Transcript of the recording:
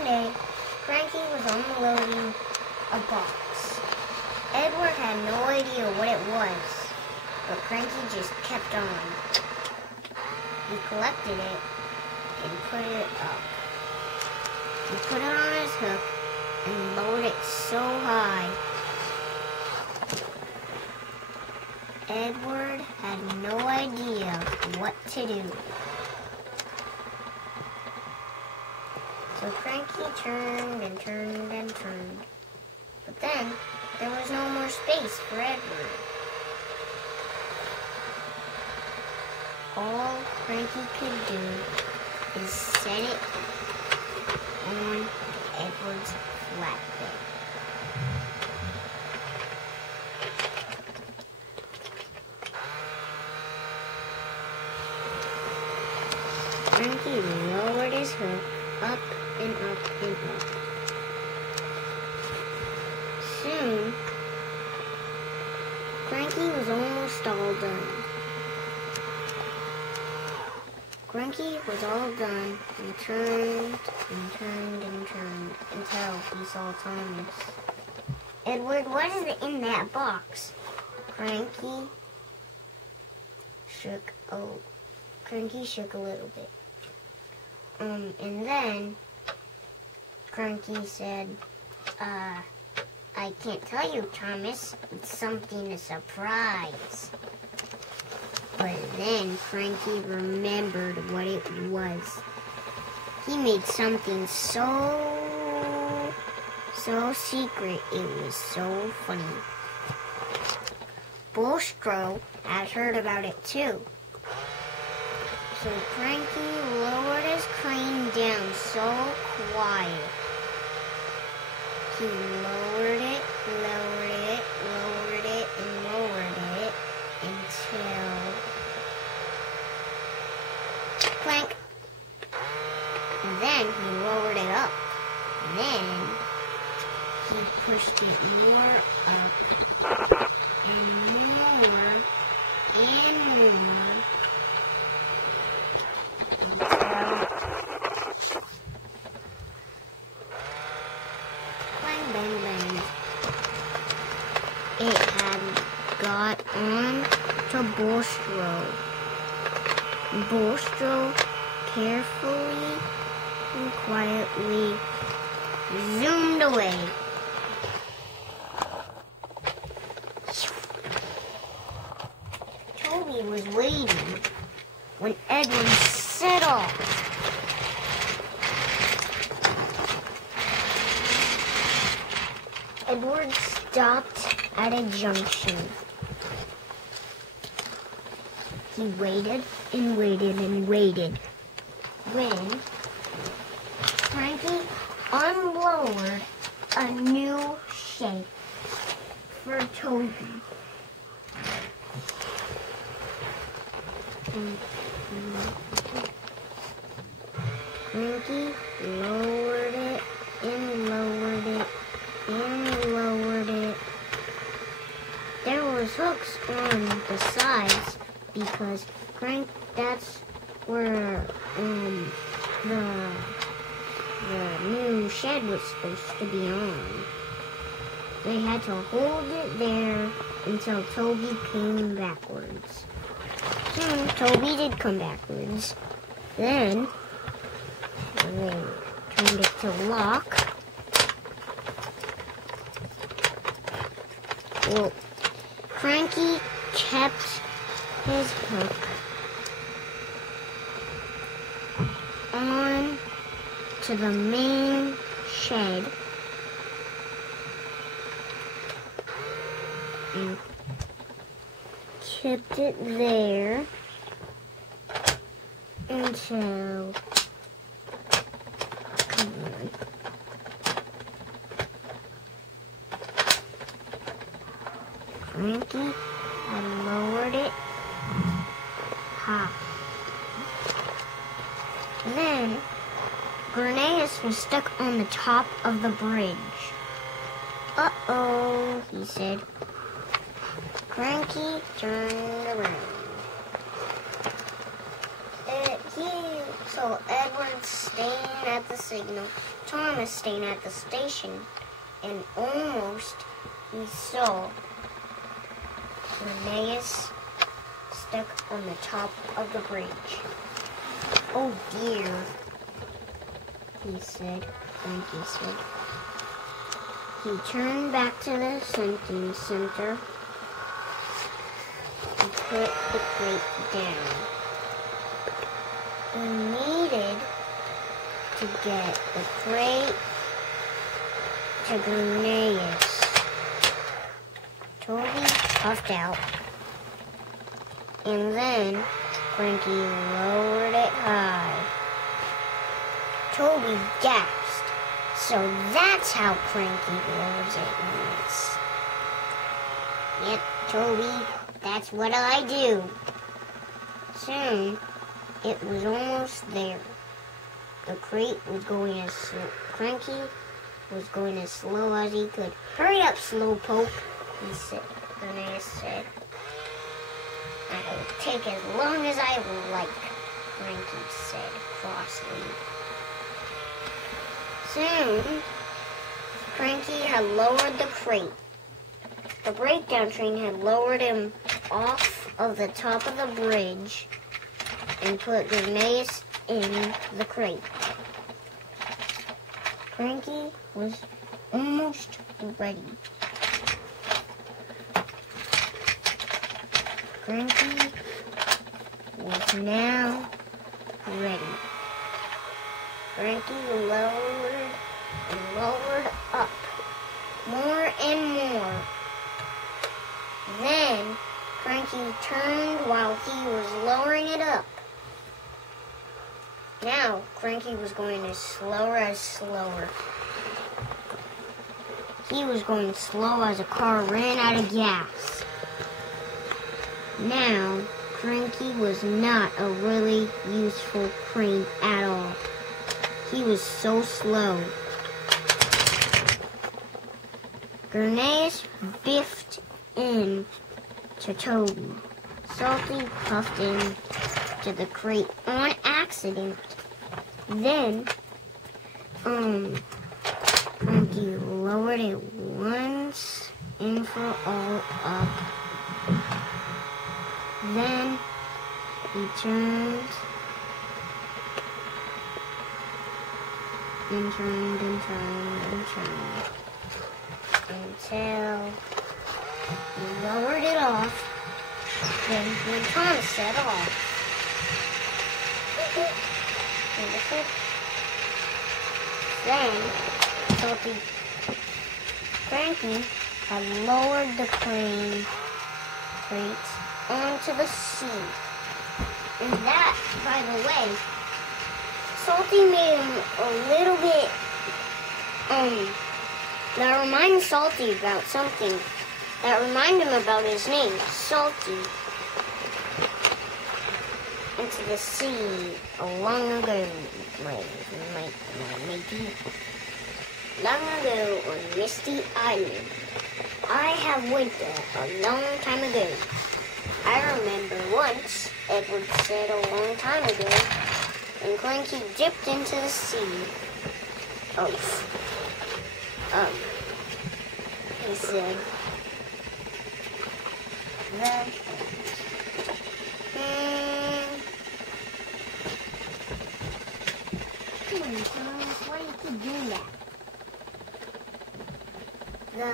One day, Cranky was unloading a box. Edward had no idea what it was, but Cranky just kept on. He collected it and put it up. He put it on his hook and lowered it so high. Edward had no idea what to do. So Cranky turned and turned and turned. But then, there was no more space for Edward. All Cranky could do is set it on Edward's flatbed. Cranky lowered his hook up and up and up. Soon, Cranky was almost all done. Cranky was all done and turned and turned and turned until he saw Thomas. Edward, what is in that box? Cranky shook a little bit. And then Cranky said, I can't tell you, Thomas. It's something a surprise. But then Cranky remembered what it was. He made something so secret, it was so funny. Bostro had heard about it too. So Cranky lowered his crane down so quiet. He lowered it, and lowered it until clank. And then he lowered it up. And then he pushed it more up and more and more until bang, bang, bang. It had got on to Bostro. Bostro carefully and quietly zoomed away. Toby was waiting when Edward set off. Edward stopped at a junction. He waited and waited and waited. When Cranky unlowered a new shape for Toby. Cranky lowered it and lowered it and lowered it. There was hooks on the sides because that's where the new shed was supposed to be on. They had to hold it there until Toby came backwards. Soon, Toby did come backwards. Then, they turned it to lock. Well, Cranky kept his hook on to the main shed and kept it there until, come on, Cranky had lowered it high. Then, Grenadus was stuck on the top of the bridge. Uh-oh, he said. Cranky turned around. He So Edward's staying at the signal, Thomas staying at the station, and almost he saw Linnaeus stuck on the top of the bridge. Oh dear, he said, Cranky said. He turned back to the sentence center and put the crate down. He needed to get the crate to Linnaeus. Toby puffed out, and then Cranky lowered it high. Toby gasped. So that's how Cranky lowers it. Yep, Toby, that's what I do. Soon, it was almost there. The crate was going as slow. Cranky was going as slow as he could. Hurry up, Slowpoke, he said. Linnaeus said. I'll take as long as I like, Cranky said crossly. Soon, Cranky had lowered the crate. The breakdown train had lowered him off of the top of the bridge and put Linnaeus in the crate. Cranky was almost ready. Cranky was now ready. Cranky lowered and lowered up, more and more. Then, Cranky turned while he was lowering it up. Now, Cranky was going as slower. He was going slow as a car ran out of gas. Now, Cranky was not a really useful crane at all. He was so slow. Linnaeus biffed in to Toby. Salty puffed in to the crate on accident. Then, Cranky lowered it once and for all up. Then, he turned and turned and turned and turned until he lowered it off. Then when Thomas set off. Then Salty Cranky had lowered the crate onto the sea. And that, by the way, Salty made him a little bit, that reminded Salty about something. That reminded him about his name, Salty. Into the sea long ago, maybe. Long ago on Misty Island. I have went there a long time ago. I remember once, Edward said a long time ago, and Cranky dipped into the sea. He said, Come on, Thomas, why do you keep doing that? The